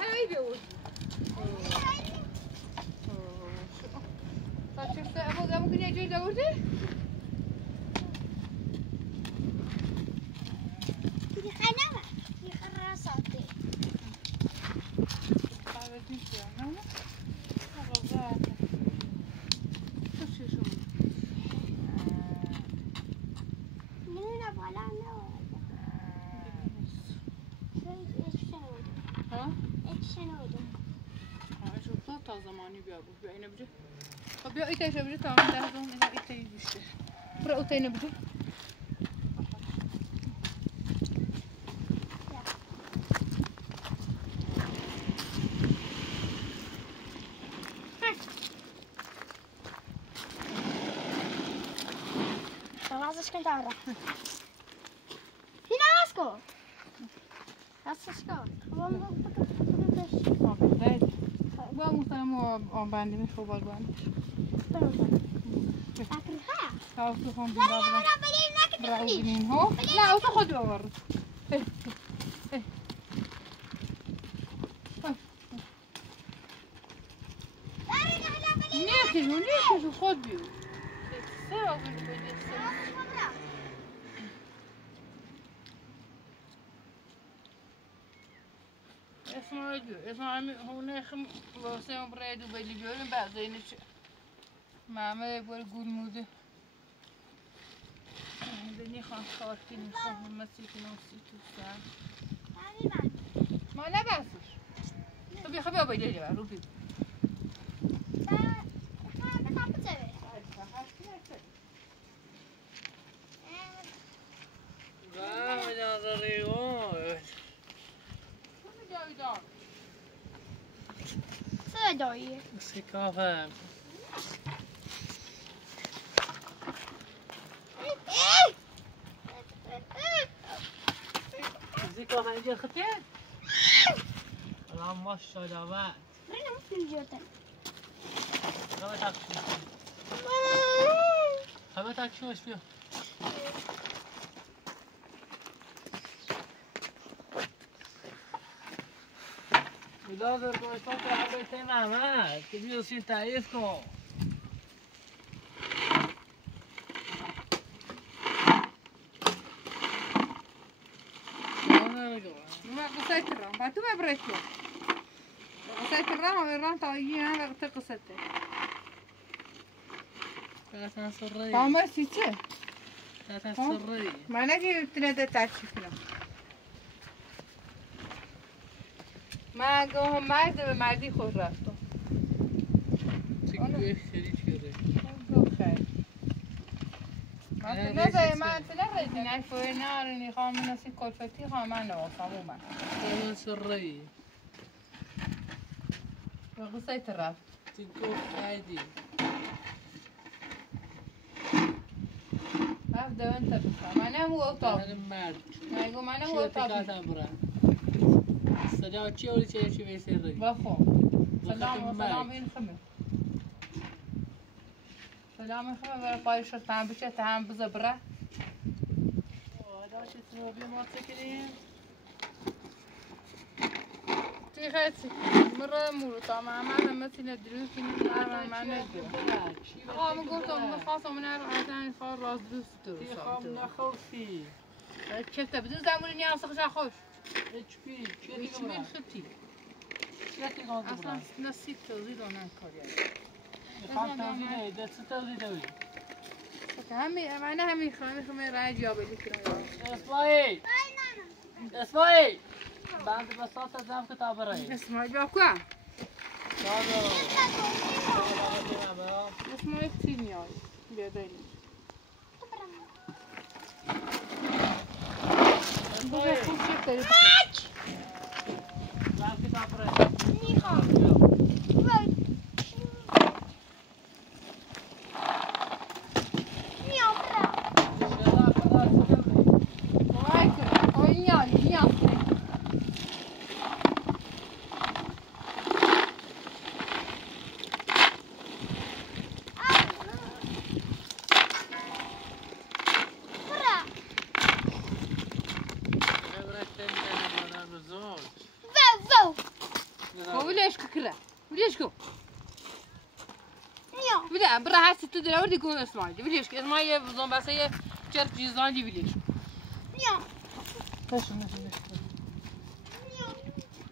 هاي بيقول شفت ابو ممكن يجي دورته دي خنمه دي خراساتي هذا جنسي انا غزال شو من بالا انا ها ايش شنو شو تا زمانی بیا بود بیا اینو بجه خب بیا ایتایش بجه تا من ده دوم اینا ایتایی بیشتر برو اوتینو بجه خلاص كنت اعرف هنا اسكو اسكو با مستم آن بندی می خوب باند اكلها تو خون لا لا لا بلين برا ناكل بینین ها لا او تو خود باور نیکشو خود بیو سه آقای بودی اسماعیل هونه خم واسه اون برای دو بلی بیاریم بعد اینه چه معمه بار گول موده بینی خان کار کنی خان مسی کنی تو سر ما نبسش تو بیا خبی آبایی لیلی بر رو بید دایی سکافم سکافم اینجا خطه الان ماشاءالله بعد برنا ممكن جوتن همه تاکشوش بیا لازم داشتم که حبیت محمد که بیوشین تعریف کن ما قصيت الرام باتو ما بريتو قصيت الرام طايين انا قصيته ثلاثة سرية طعمه سيتشه ثلاثة سرية ما نجي تنادى تعرف فينا ما قوم ما يقدر مردي خود رفتو تقول شريك كده ما انت نريد نعرف وين نار اني خام ناسي كلفتي خام انا وصاموما ثلاثة سرية وقصيت الرف تقول عادي ابدا انت بفهم انا هو طاب هذا مرد ما يقول انا هو طاب سلام چی اولی چی بیسری بخو سلام این خمه سلام این خمه برای پایش رو تهم بشه تهم بزا بره آداش اسموبی ما تکریم تی خیلی مره مورو تا معمل همه تی ندروز کنیم من ندروز آقا من گفتم خواستم من اصلا خواه راز دوست تو تی خام نخوفی چفته بدون زمونی نیاز خوش خوش HP هیچ میل خطی اصلا نصیب توضیح دانن کاری میخوام توضیح نهید دست توضیح دوید من همین خواهی رای جابلی کنم اسماعیل اسماعیل بند بساط از هم کتاب رای اسماعیل بیا کوا دادو اسماعیل تی میای بیا دایلی اسماعیل خوب شد داری هم کتاب رای میخوام برا هستی تو دلوردی کن اسماعیل ویلیش که اسماعیل بزن بسه چرک چیزانی ویلیش نیا تشو نشو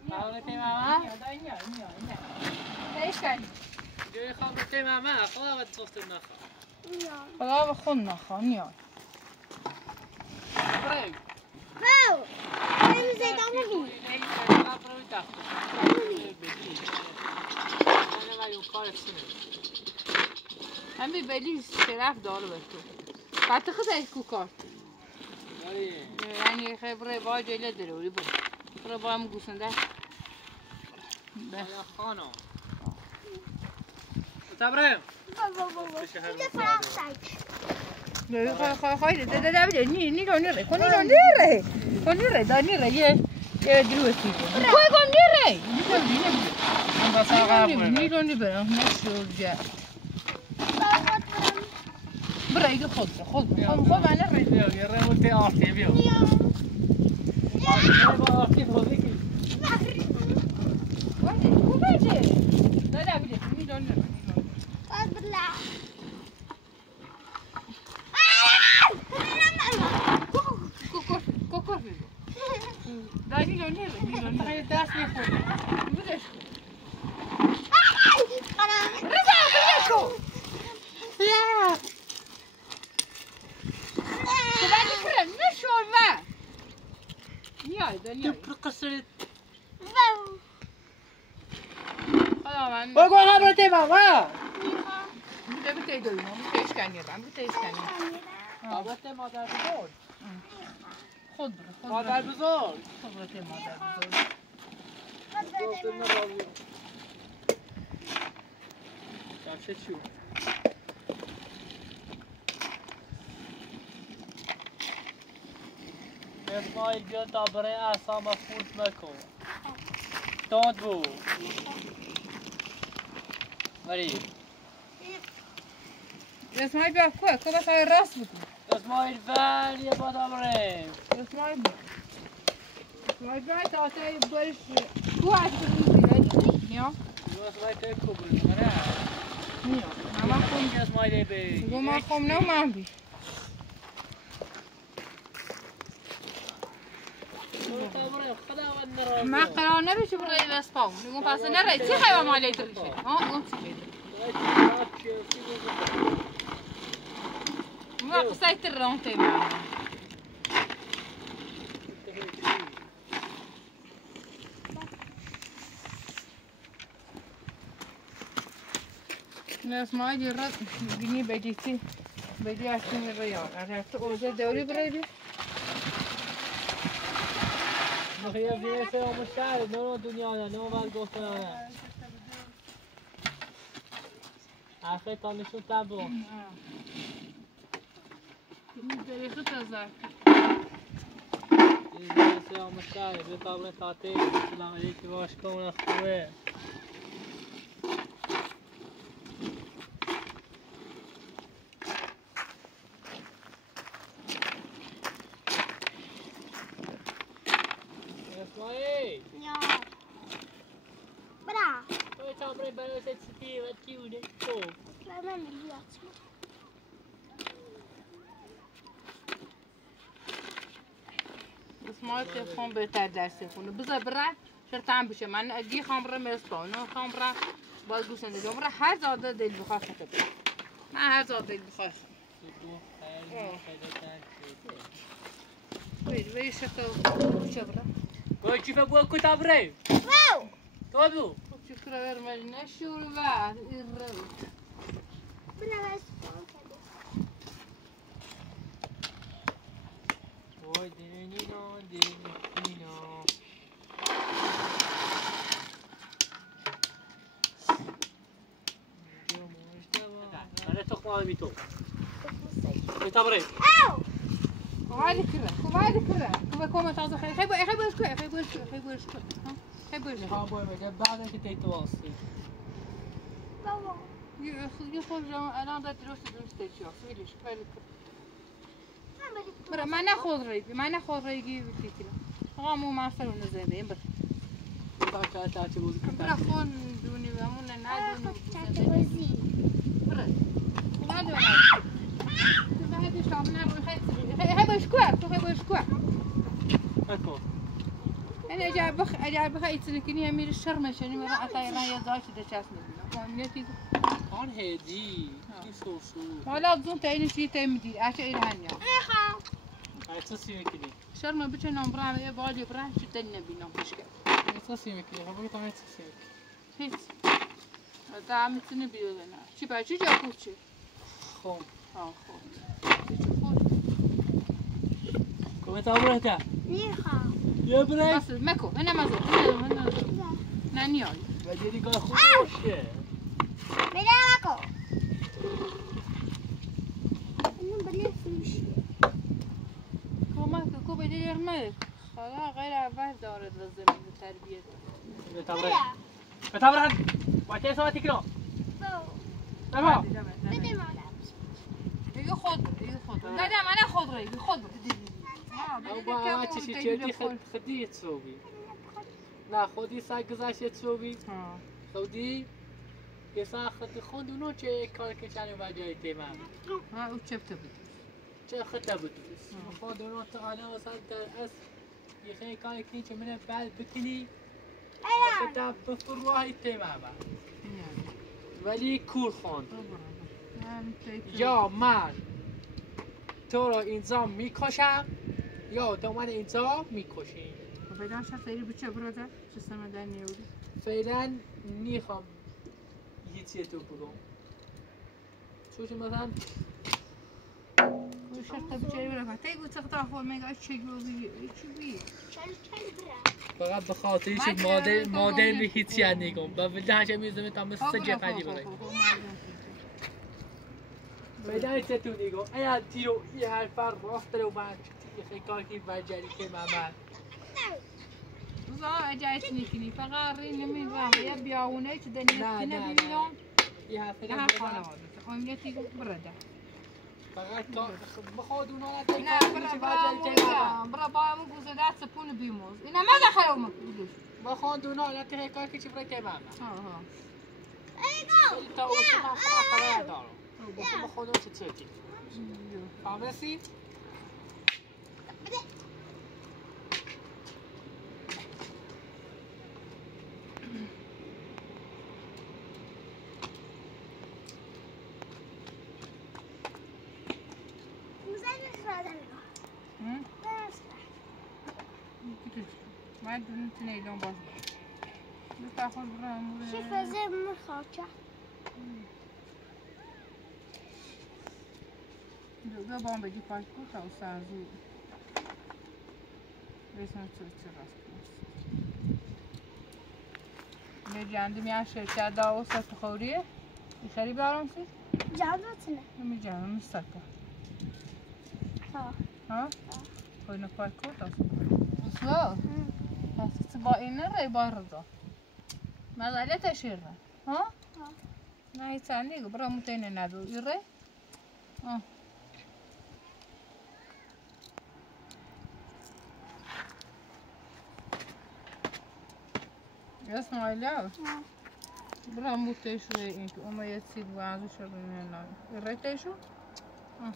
خبرتی ماما؟ ايش كان؟ جوی خبرتی ماما خدا ود صفت النخا نیا خدا بخون نخوان بريك هاو بریم زیدانه بی هم بيبالي شرف داره به تو بعد تخذ ايش كوكار يعني خبره با جيله دلوري بره خبره با هم گوسنده يا خانم تبرم اینجا فرانسه خواهی ده بده نیرو نیره کن نیره دا نیره یه دروسی کن نیره نیرو نیره نشور جا برا ایگه خود من نیره يا ريموتي آرتي بيو آرتي بوديكي کوباجه دا بده نیرو نیره باز بلا کوکور دا نیرو نیره دست میخوره بدش رضا لا بعد كده نشوف ما نياي دنيا قصرت خلاص من بقول خبرتي ماما بده يدوي ما بتيش كان يبقى بتيش كان خبرتي مادر بزرگ خود مادر بزرگ خبرتي مادر بزرگ گفتم نراضی کفش چیو اسماعیل بیا تا برای اعصاب خورد مکن تند بو بری اسمعي بقى كويس بس هاي الراس بكم اسماعیل ول یه بادا بریم اسمعي بقى تعطي برش كويس في نيا اسماعیل توی کبری نمره نيا ما خم اسماعیل بی ما خم نو ما بي ما قرار نبيش برای بس پاو میگم پس نره چی خیلی مالی دریشه ها اون چی ما قصيت الرونتي معنا ناس ما يجي الرد بني بديتي بدي عشان الرياض عرفت اوزا دوري بريدي نخيا في يوم الشهر نو دنيانا نو مال قصانا آخه تانشون تابو تاريخ تزار في يوم الشهر بيطابل تاتي السلام عليكم واشكون اخوي اسماعيل نیا برا تو تابر برای ستی و تیونه تو من میلیات اسمعي تلفون بهتر درس خونه بذار برا شرط هم بشه من اگه خامره مرسپانو خامره باز گوشنده جمره هر زاده دل بخواه خطه برا من هر زاده دل بخواه وی شکل چه برا باید چی فبوه کتا برای واو تو بو شکر ورمال نشور بعد الروت برا بس وای دینینا دینینا برای تو خواهی می تو کتا برای او وعلي كره كوما تعطي خي بوش كوي ها باید بگه بعد که تی تو واسه بابا يخرج انا ضد دروس تشوف فيليش بالك من بدي برا ما ناخذ ريقي بدي كده مو ما صاروا زين بس تا چه بود برا خون دوني وامون نادوني تعتبر زين برا دونه تو هدی شامل نبود خیلی باشکوه تو خیلی باشکوه اكو انا اجا بخ يتركني امير الشرمه شنو ما اعطي راي داش دشاس نبي نتي كان هدي كي سوسو ولا ظن تعين شي تمدي اش الهانيا اخا هاي تصير كذي شرمه بچ نوم برا يا بالي برا شد النبي نوم بشك هاي تصير كذي خبرك هاي تصير هيك دا متنبي لنا شي با شي جا كوتشي خو اه خو كم تعبر هتا اخا يا بريك بس ماكو هنا ما زال هنا نانياي بدي قال خوش بلا ماكو انو بلا فلوشي كو بدي يرمك خلاص غير عباس دارت لازم التربيه تعبر تعبر وقتی ساعتی کلو تمام بده مالك يجي خضر لا لا انا خضر يجي خضر او با چی چی خدی تسوي لا خودی سا گذاشت تسوي خودی یه سا خد خود اونو چه کار که چنو بجای تمام ها وشفت بدي چه خد بود خود اونو تو انا وصل در اس یه خیلی کار که چه من بعد بکنی خدا بفروای تمام ولی کور خوند یا من تو رو اینجا میکشم یا تو من اینجا میکشی فعلا شخصی بچه برادر چه سمدن نیوری فعلا نیخوام هیچی تو بگم چون مثلا شرط بچه برادر تیگو تقطع خود میگه چه گویی چی بی فقط به خاطر ایش مادر هیچی نگم با ولدهش میزنم تا مثل جفنی برای فعلا هیچی تو نگم ایا تیرو یه حرف راست رو من یه خیلی کار که بجری که من زا اجایت نیکنی فقط ری نمیدونم یا بیاونه چه دنیا نبینم یه حرف نه خانواده امیتی برادر فقط بخواد اونا نه برا با مو گذشت سپون بیموز اینا ما دخلوا مکلوش بخواد اونا لا ته کار که چی برای که من ها ايغو تا اصلا خبر دارم بخواد اون چه چی فهمیدی ما دون تنيلون باز تاخذ برا شوف زي من خاطر دو بام بدي پاسپورت او سازو رسم تو راست میری عندي يا شركه دا وسط خوريه يخري بارونسي جابتنا نمي جانا مستكه ها كنا پاسپورت اصلا بس باين الري برضه ما زالت تشيرها ها ما يتعني برا متين نادو الري ها اسمع لا برا متين شوي انت وما يصير وعزو شرنا لا الري تيشو ها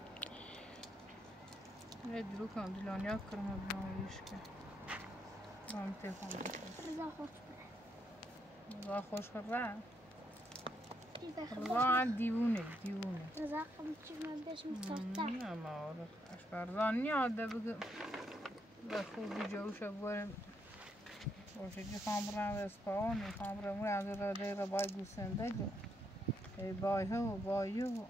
ندرو كان دلانيا كرمه بناويشكه رام تلفون رضا خوش خبره رضا عن دیوونه رضا خمسة ما بيش مستقطع نه ما عارف اشبرزان نیاده بگه به خوبی جوش بورم باشه که خامرم اسپاون خامرم از راده را بای گوسنده گو ای بای ها و بای ها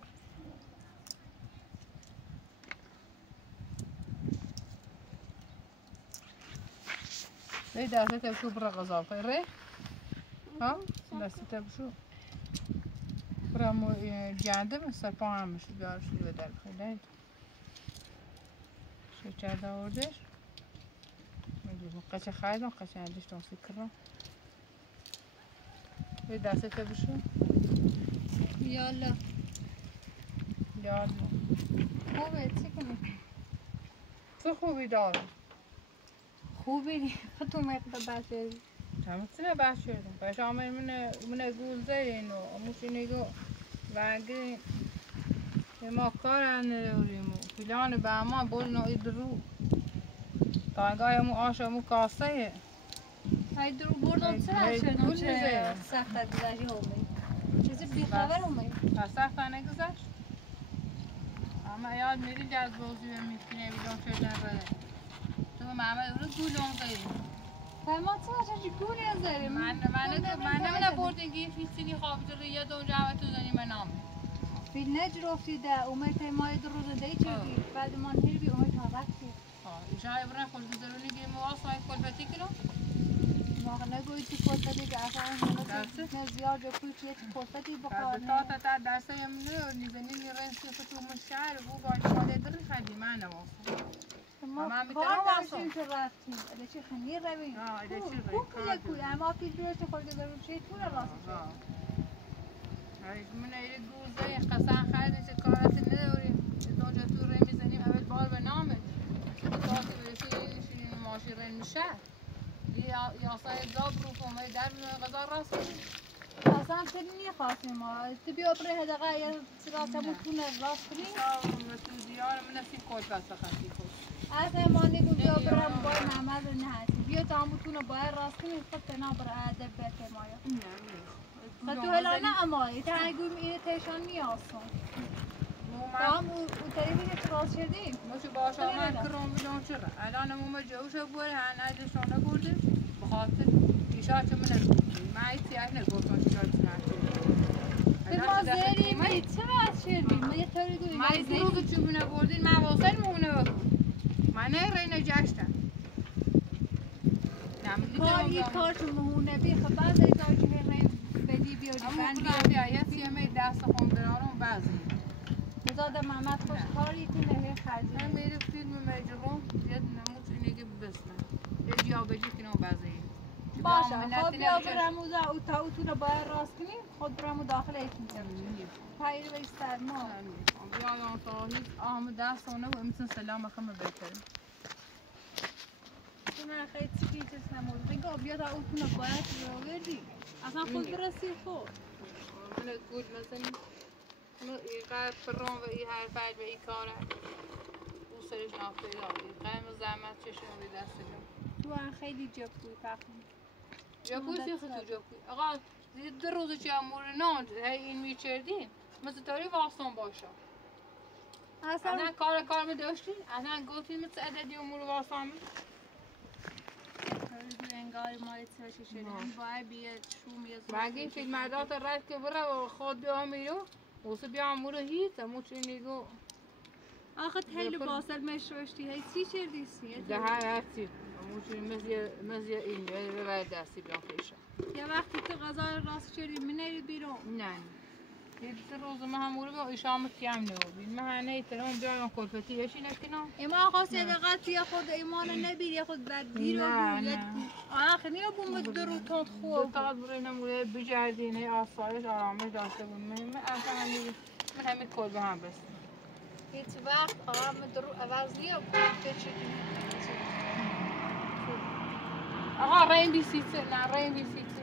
ای دسته تبشو برا غذا فیره ها دسته تبشو برا مو جاندم سرپا همش بیارش رو در خیلی شکر داوردش میگم قچه خیلی قچه عندش تونسی کرم ای دسته تبشو یالا خوبه چی کنی تو خوبی دارم خوبی تو مقدار باشه تمام باشه باشه آمین من گول دارین و موشی نگو وگرین ما کار نداریم فلان به ما بولنا ایدرو تایگاه مو آشامو کاسه های درو بردم چرا شدم چه سخت دیگری همی چیزی بیخبر همی پس سخت نگذشت اما یاد میری جز بازی و میتونه بیدون شدن بده تو محمد رو گولون زیدیم ما چه گولی ازاریم من نبردیم که فیسینی خواب رو یه دونجا و تو زنی من نام فیل نجرفتی ده اومد تیمای درو زنده چردی بعد ما هیل بی اومد تا وقتی ایشای برای خود گذرونی که مواسای کلفتی کنم ما نگویی چی کلفتی که اصلا زیاد جو کوی چیه چی کلفتی بخواه تا دسته هم نیزنی رنسی خطو مشعر و باید داری خیلی من نواسم ما کار داشتیم که رفتیم اده چی خنیر رویم خوب یکوی اما پیش بیرشت خود گذرون چیه تو راست من ایره گوزه قصان خیلی چه کاراتی نداریم دونجا تو ری میزنیم اول بار به نامه تاتی برسی ماشی رین میشه یاسای داب رو فهمه در بیمه غذا راست کنیم اصلا چلی نیخواستیم ما تو بیا بره هدقه یه سراسمون تونه راست کنیم تو دیار من نفیم کل بسته خطی خود اصلا ما نگو بیا برم باید محمد رو نهستیم بیا تا همون تونه باید راست کنیم خود تنا بر عدب بکر مایا خود تو هلا نه امایی تا نگویم اینه تیشان نیاستم تا هم او طریقی که راست شدیم ماشو باش آمد کرم بدون چرا الان ما جوش بوده هن ازشون نبردیم بخاطر ایشا چه من نگفتیم من ایتی ای نگفتم چرا به ما زیریم چه وقت شدیم ما یه طوری گوییم من ایتی روز چوب نبردیم من واسه مونه من رینه جشتم کار تو مهونه بی خبر دیدار که رین بدی بیاری بندی یه سیمه دست خون برارم بعضی بزاده محمد خوش کاری کنه خرجی من میره فیلم مجرم یه نموز اینه که بسنه یه جیابجی کنم بعضی باشه خود بیا برموزا او تا او تو رو باید راست کنیم خود برمو داخل ایتون چه پاییر بایش سرما بیا یا تا هیچ آم دستانه و مثل سلام بخم بکرم تو من خیلی چیزی چیز نمود بگو بیا تا او تو رو باید رو بردی اصلا خود برسی خود من گود مثلا اینقدر فرام و این حرفت و این کاره او سرش نافته داری قیم زحمت چشم بی دست تو هم خیلی جبکوی پخون جبکوی سیخ تو جبکوی آقا دو روز چه امور نان این میچردیم مثل تاری واسطان باشه اصلا کار می داشتی؟ اصلا گفتی مثل عددی امور واسطان انگار مالی چه شدیم باید بیاد شوم یه زود مگه فیلم مردات رد که بره خود بیا میرو واسه بیا امور هیچ امور چی نگو آخه خیلی باصل مشروشتی هی چی چردی سیه ده هر چی امور چی مزی این رای دستی بیان پیشه یه وقتی تو غذا راست چردی منیری بیرون نه یه روز ما هموره با ایشام کیم نبود من هنه تلون بیام کلفتی بشی نکنم ایمان خواست یه دقیقه یا خود ایمان نبیر یا خود بدی رو بود آخه نیا بوم درو تند خوب تا برای نموره بجردین هی آسایش آرامش داشته بود من اصلا من همین کل به هم بستم هیچ وقت آرام درو عوض نیا کنم چی آقا رین بیسیته نه رین بیسیته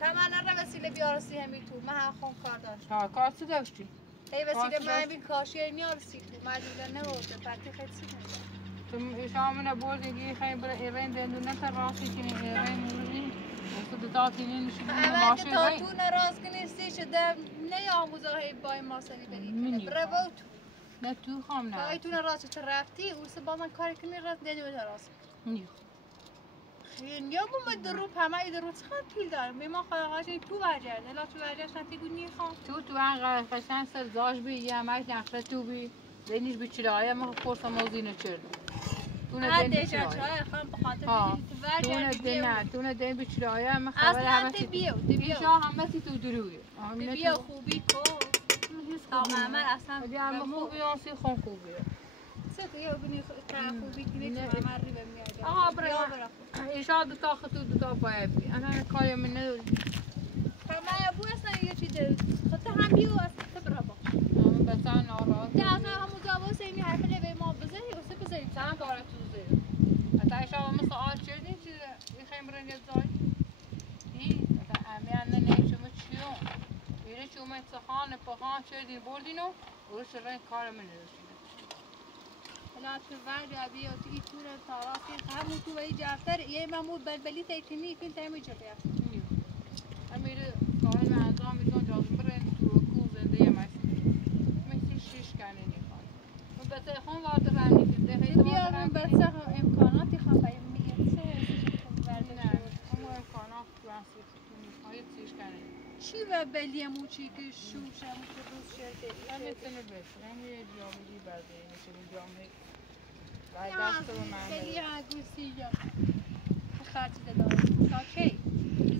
تمنا رو وسیله بیارسی همی تو من هم خون کار داشت ها کار چی داشتی؟ ای وسیله من بین کاشی نیارسی تو مجبور نبوده پرتی خیلی چی تو ایشام نبردی خیلی برای رین دندونه تا راستی کنی رین موردی واسه دو تا تینین نشونی ماشه رین تا تو نراز کنیستی شده نه آموزه بای ماسلی بری برو تو نه تو خام نه بای تو نراز تو رفتی او سه بازن کاری کنی راست نمیده نراز نیخ خیلی بوم درو همه درو چقدر پیل دارم به ما خواهش تو وجرد الا تو وجرد نتی گو نیخوام تو ان قشنگ سر زاش بی یه مایت نقشه تو بی دینیش بیچلای ما خورسا موزینه چرد تو نه دین بیچلای خام بخاطر تو نه دین بیچلای ما خبر همه چی بیو همه چی تو درویه بیا خوبی کو تا معمر اصلا بیا خوبی آنسی خون خوبیه سه یا بنی خوبی کنی تو معمر ری بمیاد آقا برا ایشا دو تا خطو دو تا باید بی انا کاری من نداری همه ابو اصلا یه چی دل خطه هم بیو اصلا تبرا با بسن ناراد ده اصلا همون جواب سیمی حرف لبه ما بزنی واسه بزنی چند کاره تو زیر اتا ایشا مثل آل چردین چیزه این خیم رنگ زای ای اتا امی انه نیشم چیون ایره چومه سخان پخان چردین بردینو و خوش رنگ کار من نشونه حالا تو ورد یا بیا تو این تور تاراسی همون تو بایی جفتر یه ممو بلبلی تیکنی فیل تایمو جبه امیر کار معظم میتون جازم برن تو کو زنده مثل شیش کنه نیخواد و بسه خون وارد رنگی کنده بیا من بسه امکاناتی خواه باید میگه چه نه همون امکانات تو اصلی های چیش کنه چی و بلی موچی که شوش همون که روز شده هم میتونه بشه هم یه جامعی برده میشه جامعه رای دست رو منده بلی عگوسی یا خرچی داره تا کی؟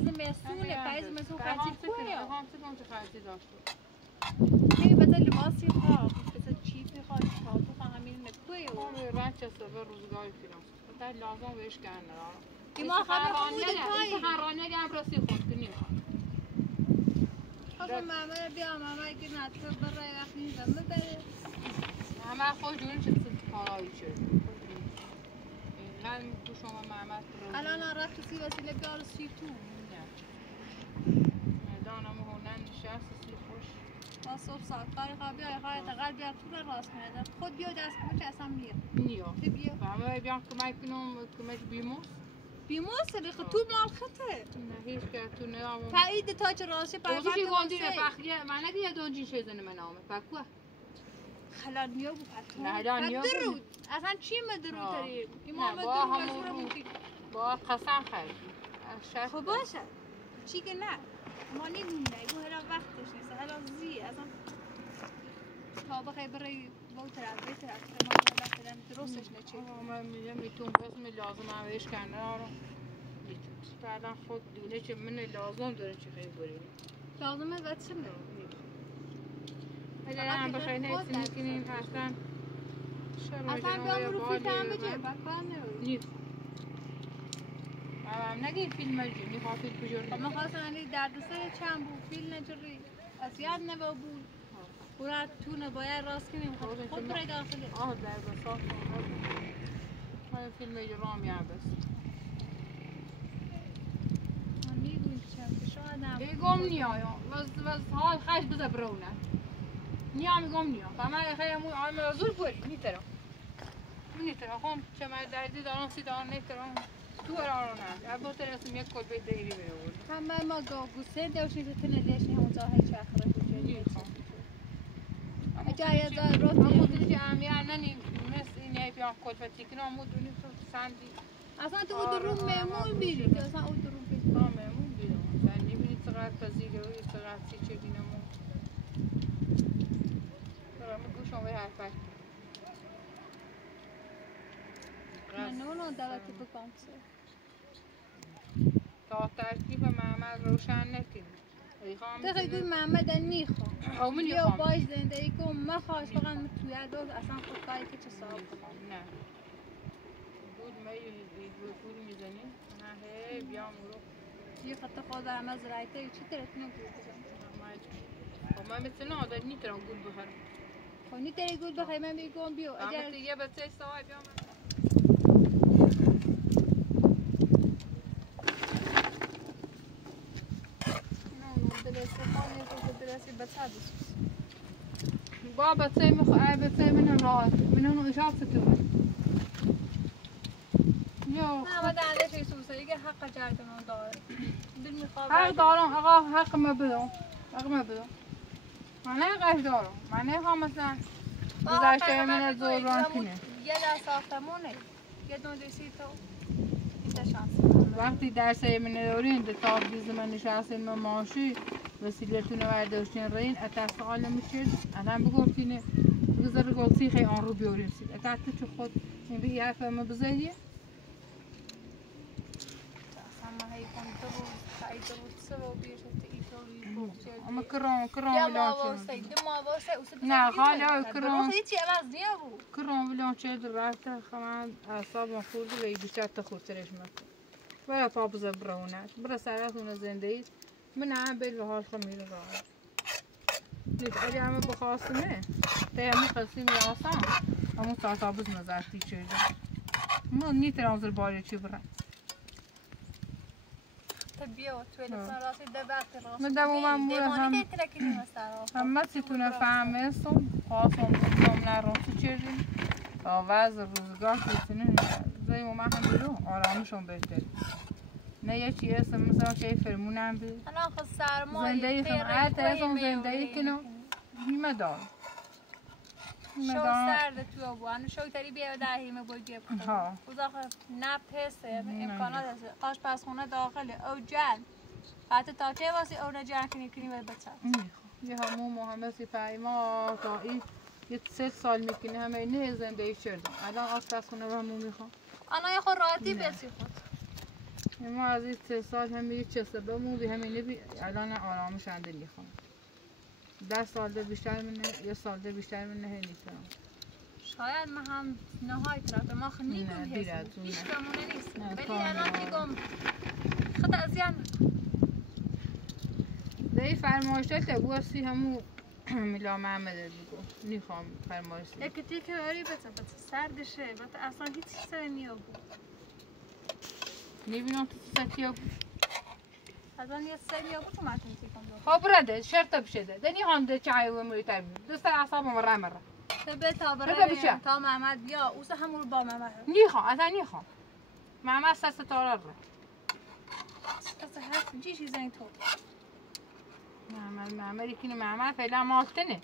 مسونه پایز مسون خرچی کوه یا؟ هم چه خرچی داشته هی بذار لباسی خواه بذار چیپی خواه چطور خواه همین نکوه یا؟ هم رنچ سبه روزگاهی فیلم تا لازم بهش کنه ایما خواهد خود پایی این سخنرانی هم راستی خود کنیم آقا ماما بیا ماما که نطفه برای وقت نیزم ببره همه خود جونی چه کارایی شد اینقدر تو شما محمد الان رفت سی وسیله بیار سی تو دانم هونن نشست سی خوش تا صبح ساعت کاری خواه بیای خواهی تقل بیار تو رو راست کنه خود بیا دست کنه چه اصلا میره نیا تو بیا و همه بیان کمک کنم کمک بیموس بیموس ریخ تو مال خطه نه هیچ که تو نیام تایید تاج راستی اوزی چی گوندی بخیه من نگه یه دونجی شیزنه من آمه بکوه خلال نیا بو پتو نه دا نیا درود اصلا چی مدرود داری امام با همون با قسم خیلی خب باشه چی که نه ما نیدونی بو هلا وقتش نیست هلا زی اصلا تا بخوای برای بوتر از بیتر از ما هلا فعلا درستش نچه من میتونم بس می لازم هم بهش کنه آرام بعدا خود دونه که من لازم داره چی خیلی بریم لازمه و چه نه اگر هم بخوای نیستی میکنیم اصلا اصلا بیام رو فیلم هم بجه بکار نیست نگه فیلم مجید میخواه فیلم کجور ما خواستم دردسر چند بود فیلم نجوری از یاد نبا بود برای تو نباید راست کنیم خود برای داخله در بساط کنم فیلم اجرام یا بس من میگویم که چند شاید هم ایگم نیا وز حال خش بزا برونه نیا میگم نیا فهمه خیلی همون زور بوری نیترم نیترم خون چه من دردی دارم سی دارم نیترم تو ارارو نه البته رسم یک کل بیت دیری میرود همه ما گوسه دوشی که تنه لیشنی همون زاهی چخره بوده جای از رو همون دیدی که امیه ننی مثل اینه بیان کل فتی کنه همون دونی تو سندی اصلا تو او درون میمون بیری که اصلا او درون بیری میمون بیرون و نمیدی چقدر پذیره و چقدر سی چه بینمون برای من گوشم به حرفت من نونو دلتی بکن سه تا ترکیب محمد روشن نکنی دقیقه گوی محمد نیخوام یا باش زندگی کن ما خواهش فقط توی دوز اصلا خود کاری که چه صاحب کنم نه بود میزنی نه هی بیام رو یه خطه خود همه زرایته چی ترتونه گول بزن خب من مثل نه آدر نیترم گول بخرم خب نیتری گول بخواه من بگم بیو اگر یه بچه سوای بیام با بچه میخواه بچه من راحت من اونو اشاق ستوه نه بده علیه سوسه یه حق جردنان داره حق دارم آقا حق ما بدم من حقش دارم من نخوام مثلا گذشته من زوران کنه یه در ساختمونه یه دون رسی تو بیده شانس وقتی درسه من دارین تا بیز من نشستین من ماشی وسیلتون برداشتین رین اتست عالم میشید الان بگفتین بگذاره گلسی خیلی آن رو بیاریم سید اتست چه خود این بگی حرف ما بزدی؟ اما کرام نه خالی های کرام ولیان چه درسته خمان اعصابم خورده و ای بیشتر تخورترش مکن برای پا بزر برونش برای سراتون زندگی من هم بیل به حال خمیر راه نیست اگه همه بخواستمه تا همه قسیم یا آسان همون ساعت آبوز نظرتی چه جا من نیترم زر باری چی برم بیا تو تلفن راستی دبت راست مدام من بوده هم همه سیتونه فهمه سم خواستم جمله را تو چیزی وضع روزگار کسینه زی و من هم بیرو آرامشون بهتری نه یه چی اسم مثلا که فرمونم بی انا خود سرمایه زندگی سمعت ازم زندگی کنم هیمه دار شو سرد تو ابو انا شو تری بیا در هیمه بود جیب ها وزاخه نفت هسته امکانات هست آشپزخونه داخله او جن حتی تا چه واسه او نجن کنی و بچه یه همون محمد سپاهی ما تا این یه 3 سال میکنه همه اینه زندگی کردم الان آشپزخونه رو همون میخوام انا یه خود راحتی بسی خود ما از این 3 سال هم یه چسته بمون بی همینه بی الان آرامش انده میخوام 10 سال ده بیشتر منه یه سال ده بیشتر منه نیستم شاید من هم نهای طرف ما خنیگم هست هیچ کمونه نیست ولی الان دیگم خود ازیان ده این فرمایشت تبوسی همون میلا محمد دیگو نیخوام فرمایش یکی که بری بچه سردشه بچه اصلا هیچ سر نیا بود نبینم تو سطحی بود ازان یه سر نیا بود اومد میتیکم خب برده شرط بشده دنی هم چای و مویتر دست اعصابم مره به تا بره تا محمد بیا اوسه همون با محمد نیخوام اصلا نیخوام محمد سه ستاره رو اصلا هست چی چیزایی تو محمد یکی محمد فعلا مالتنه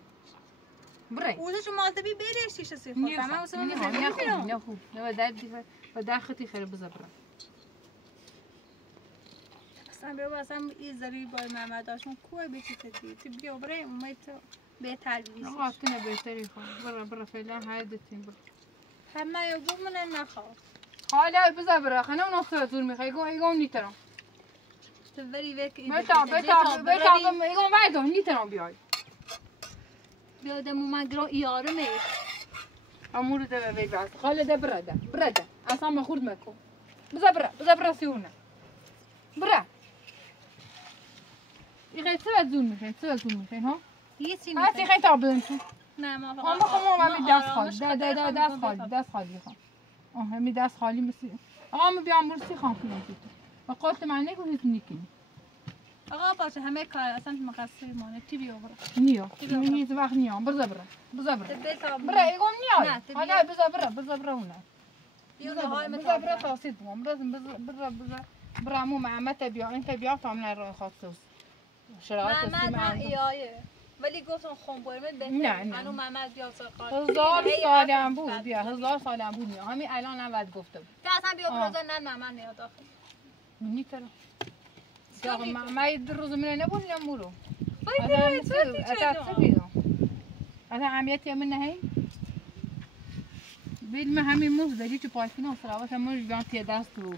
بره اوزش مالته بی برش چیش سی خود محمد اوسه نه خوب نه و در خطی خیلی بذار برم اصلا بیا اصلا این زری با محمد داشتم کوه بیچی تدی تی بیا بره اومد تو بهتر بیزش آقا کنه بهتری خواه برا فعلا هایدتیم برا همه یا گفت من نخواه حالا بذار برا خانه اون اصلا زور میخواه ایگون نیترم تو بری وک بتا ایگون وایدم نیترم بیای بیادم اومد گرا ایارمه امور ده وی باز خاله ده برده اصلا مخورد مکن بذار برا سیونه برا ایگه چه زور میخواه ها هیچی هستی خیلی تابلن تو نه ما همی دست خالی خوام همی دست خالی مثل آقا می بیام برسی خواهم کنم و قلت من نگو هیچ نیکنی آقا باشه همه کار اصلا مقصر مانه تی بیا برا نیا هیچ وقت نیام بذار برا ایگم نیای حالا بذار برا اونه بذار تاسید بگم برا مو محمد بیا این بیا تامن رو خواستوس شرایط محمد ایایه ولی گفتم خون برمت بهتره نه منو محمد بیا سرقال 1000 سالم بود بیا 1000 سالم بود نیا همین الان هم بعد گفته بود تا اصلا بیا برازا نه محمد نیا داخل منی ترى ما يدرز من نبون يمولو هذا عميتي منها هي بيد ما همي موز داري تو بايكنا صراحة ما جانتي داست رو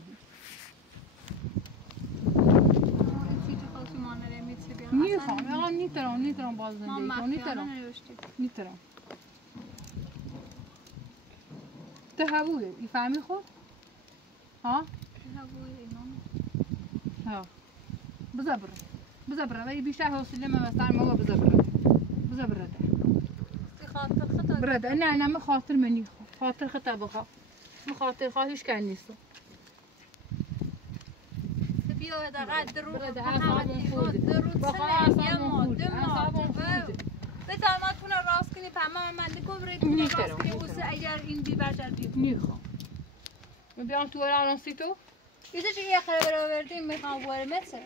نیخوام آقا نیترم باز زندگی نیترم تو هووه یفهمی خود ها ها بذار ولی بیشتر حوصله من واسه ما بذار برده نه من خاطر منی خاطر خطا بخواه من خاطرش کن نیست بیا دقیقا درود اعصابم خوده بذار ما تونه راست کنی پما من نگم برید راست کنی اوسه اگر این بی بجر بید نیخوام من بیام تو الان سی تو بیزه چه یه خرابه رو بردیم میخوام بواره مثل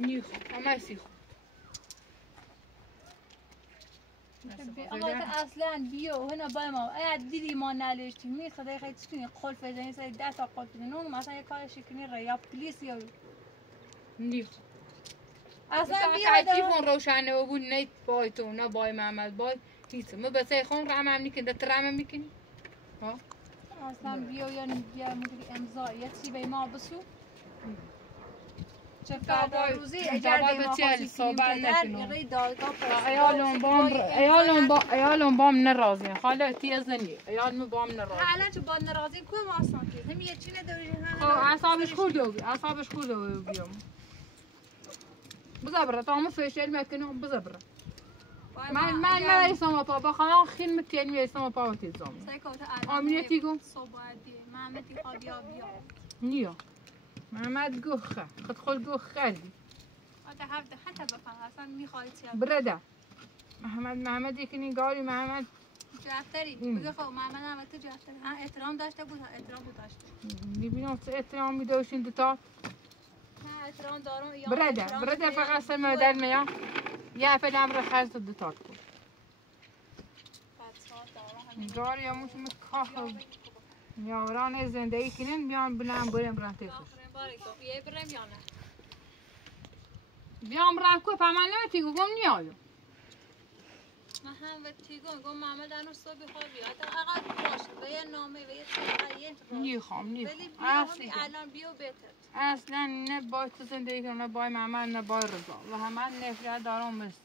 نیخوام اما سیخوام آقا تو اصلا بیو هنا بای ما اگر دیدی ما نلیشتیم میخواد خیلی چکنی قلب بزنی سری 10 تا قلب بزنی اون مثلا یه کار شکنی ریا پلیس یا نیخوام اصلا تکلیفون روشنه و بود نه بای تو نه بای محمد بای هیچ ما بسه خون رحمم میکنی ده ترمم میکنی ها اصلا بیو یا مدیری امضا یه چی به ما بسو چه فردا روزی اگر به ما خواهی ایالون بام نرازیم خاله تیزنی ایالون بام نرازیم حالا چه با نرازیم کوه ما اصلا که هم یه چی نداری اعصابش خورده بیام بزبره تمام فشل میکنم بزبره من ایسام پا خانم خیلی متیانی ایسام پا وتیزام آمینه تیگم صبح دی محمدی بیا نیا محمد گوخه خود گوخ کردی حتی بفهم اصلا میخواید چیه برده محمد یکی گاری محمد جفتری بگه خب محمد هم تو جفتری احترام داشته بود احترام بود داشته میبینم چه احترامی داشتین دوتا نه احترام دارم برده فقط سر مادر میام یه فلم رو خرج دوتا کن گاری هم موش مکاخ یاران زندگی کنین بیان بلند برم تیخش یه برم یا نه بیام رفت که پمن نمیتی گم نیایم من هم و تیگو میگم محمد هنوز صبح خوابی حتی اقل باشه و یه نامه و یه چیزایی نیخوام ولی الان بیو بهتر اصلا نه باید تو زندگی کنم نه باید محمد نه باید رضا و همه نفرت دارم مثل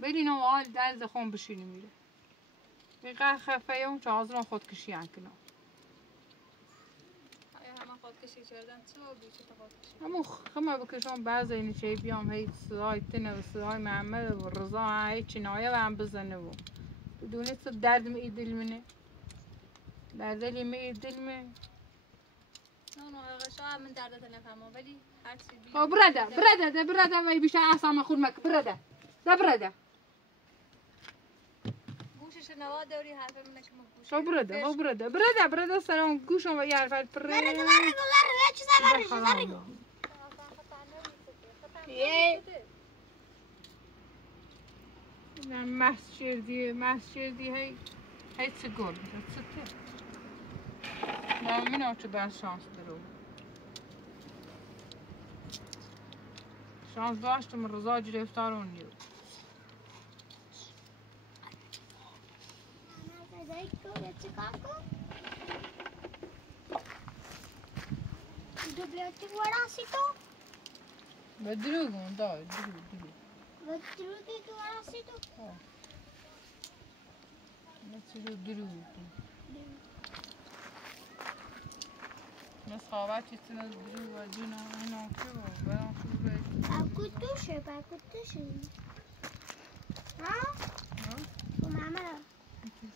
ولی نو آل درز خون بشینی میره بقیه خفه اون چه حاضران خودکشی کنم همه خودکشی کردن چه بیشه تا خودکشی همون خمه بکشم بعضی اینی چه بیام هی صدای تنه و صدای محمد و رضا هی چنایه و هم بزنه و بدونه تو درد می دل منه دردلی می دل منه نه شاید من دردت نفهمم ولی هرچی بی او برده و بیشه احسام خود مک برده گوشش نوا دوری حرف من که گوش او برده سلام گوشم و یه حرفت پر مسجدی هی چه گل نه من چه بر شانس درو شانس داشتم رضا گرفتارون نیو بدروگون دای درو مسخابات چیزی درو و جونا اینا که و برام باکوتوشه ها؟ تو محمد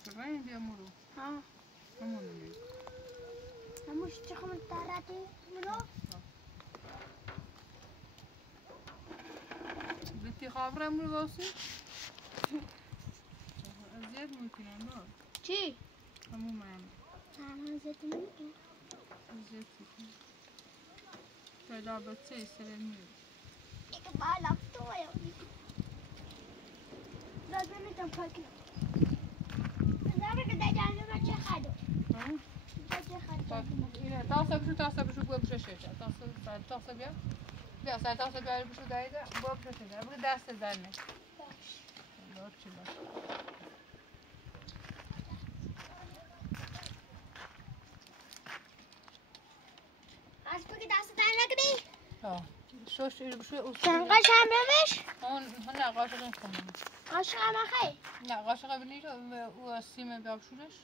شغلی بیامورو ها همونی هموش چخم تراتی مرو بیتی خبره مرو داشتی زیاد میکنم نه چی؟ همون من زیاد میکنم زیاد میکنم پیدا بچه سر میرو یک بالا تو یا لازم میتونم پاکی نمیشه که دیگه بچه خادو اینه تاسه بشو بو بشه تاسه بیا سر تاسه بیا بشو دایده بو بشه بگو دست در نه باش چی باش از بگی دست در نکنی شوش بشو سنگاش هم ببش اون نه قاشق نکنم قاشق هم خیلی نه قاشق بنی او سیم بیا بشورش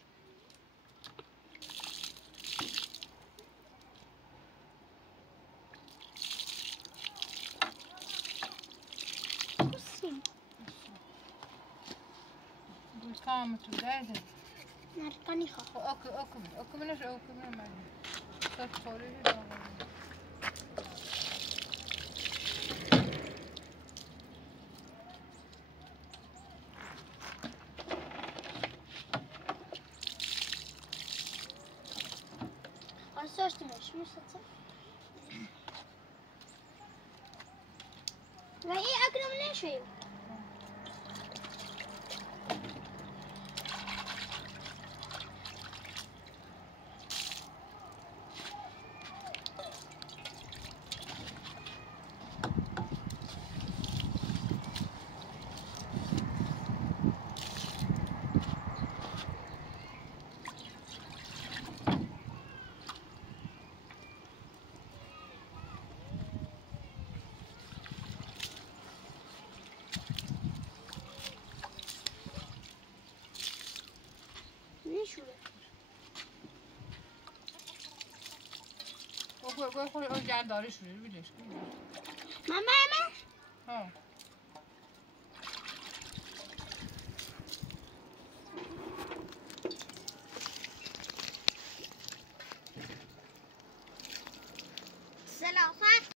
کام تو داده نرکنی خواه اوکو منش من صد خوری دارم آساشتمش میشه و این اکرم نشویم خوری اون جان داری شوری بیلش کن ماما ها زلافه